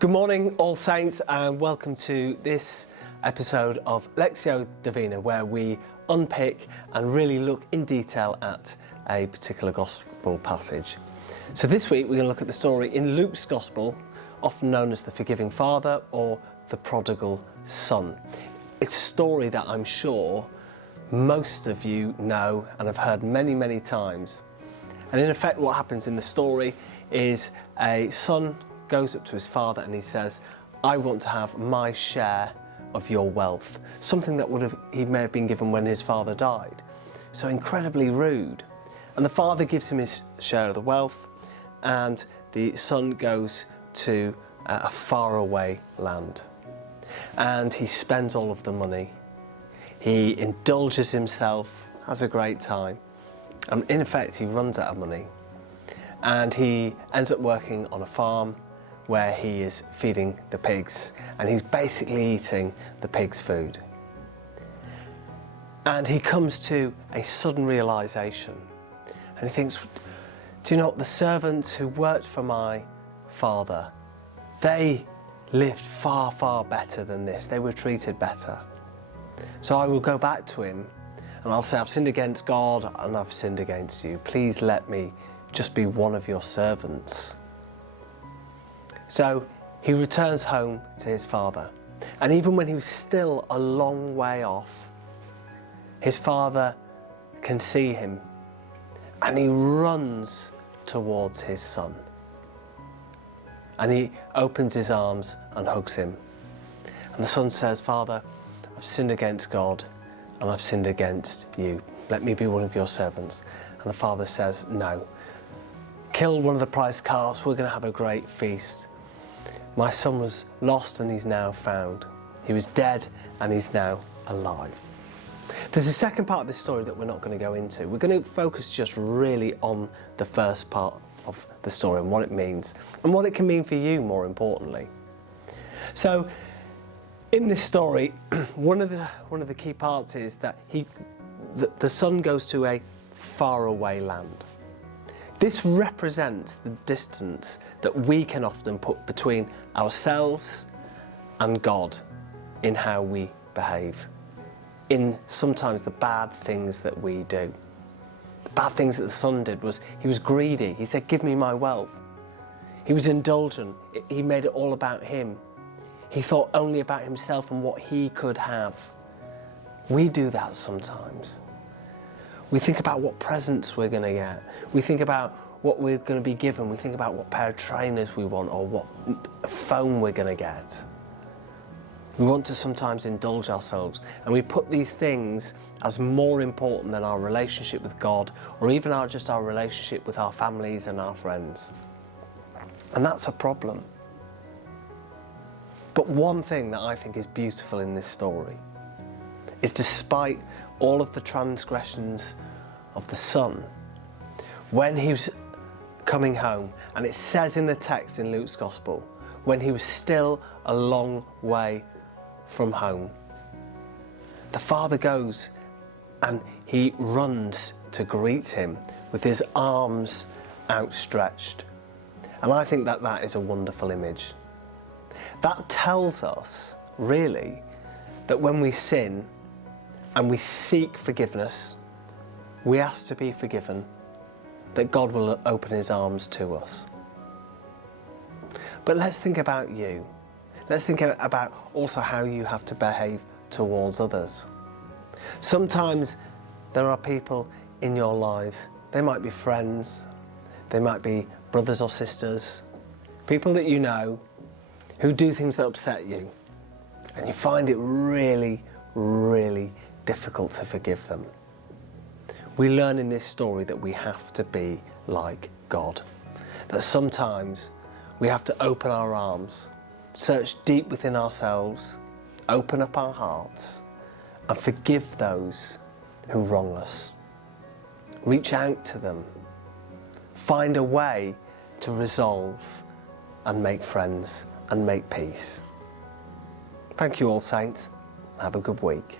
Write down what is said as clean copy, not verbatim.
Good morning, all saints, and welcome to this episode of Lectio Divina, where we unpick and really look in detail at a particular gospel passage. So this week we're going to look at the story in Luke's gospel, often known as the forgiving father or the prodigal son. It's a story that I'm sure most of you know and have heard many, many times. And in effect, what happens in the story is a son goes up to his father and he says, I want to have my share of your wealth, something that he may have been given when his father died. So incredibly rude. And the father gives him his share of the wealth, and the son goes to a faraway land. And he spends all of the money. He indulges himself, has a great time, and in effect he runs out of money. And he ends up working on a farm where he is feeding the pigs, and he's basically eating the pigs' food. And he comes to a sudden realization, and he thinks, do you know what, the servants who worked for my father, they lived far, far better than this. They were treated better. So I will go back to him and I'll say, I've sinned against God and I've sinned against you. Please let me just be one of your servants. So he returns home to his father. And even when he was still a long way off, his father can see him and he runs towards his son. And he opens his arms and hugs him. And the son says, Father, I've sinned against God and I've sinned against you. Let me be one of your servants. And the father says, no. Kill one of the prize calves, we're going to have a great feast. My son was lost and he's now found. He was dead and he's now alive. There's a second part of this story that we're not going to go into. We're going to focus just really on the first part of the story and what it means, and what it can mean for you, more importantly. So in this story, one of the key parts is that the son goes to a faraway land. This represents the distance that we can often put between ourselves and God in how we behave, in sometimes the bad things that we do. The bad things that the son did was he was greedy. He said, give me my wealth. He was indulgent. He made it all about him. He thought only about himself and what he could have. We do that sometimes. We think about what presents we're going to get. We think about what we're going to be given. We think about what pair of trainers we want or what phone we're going to get. We want to sometimes indulge ourselves, and we put these things as more important than our relationship with God, or even just our relationship with our families and our friends. And that's a problem. But one thing that I think is beautiful in this story is, despite all of the transgressions of the son, when he was coming home, and it says in the text in Luke's gospel, when he was still a long way from home, the father goes and he runs to greet him with his arms outstretched. And I think that that is a wonderful image. That tells us, really, that when we sin and we seek forgiveness, we ask to be forgiven, that God will open his arms to us. But let's think about you. Let's think about also how you have to behave towards others. Sometimes there are people in your lives, they might be friends, they might be brothers or sisters, people that you know who do things that upset you, and you find it really, really difficult to forgive them. We learn in this story that we have to be like God, that sometimes we have to open our arms, search deep within ourselves, open up our hearts, and forgive those who wrong us. Reach out to them. Find a way to resolve and make friends and make peace. Thank you, all saints. Have a good week.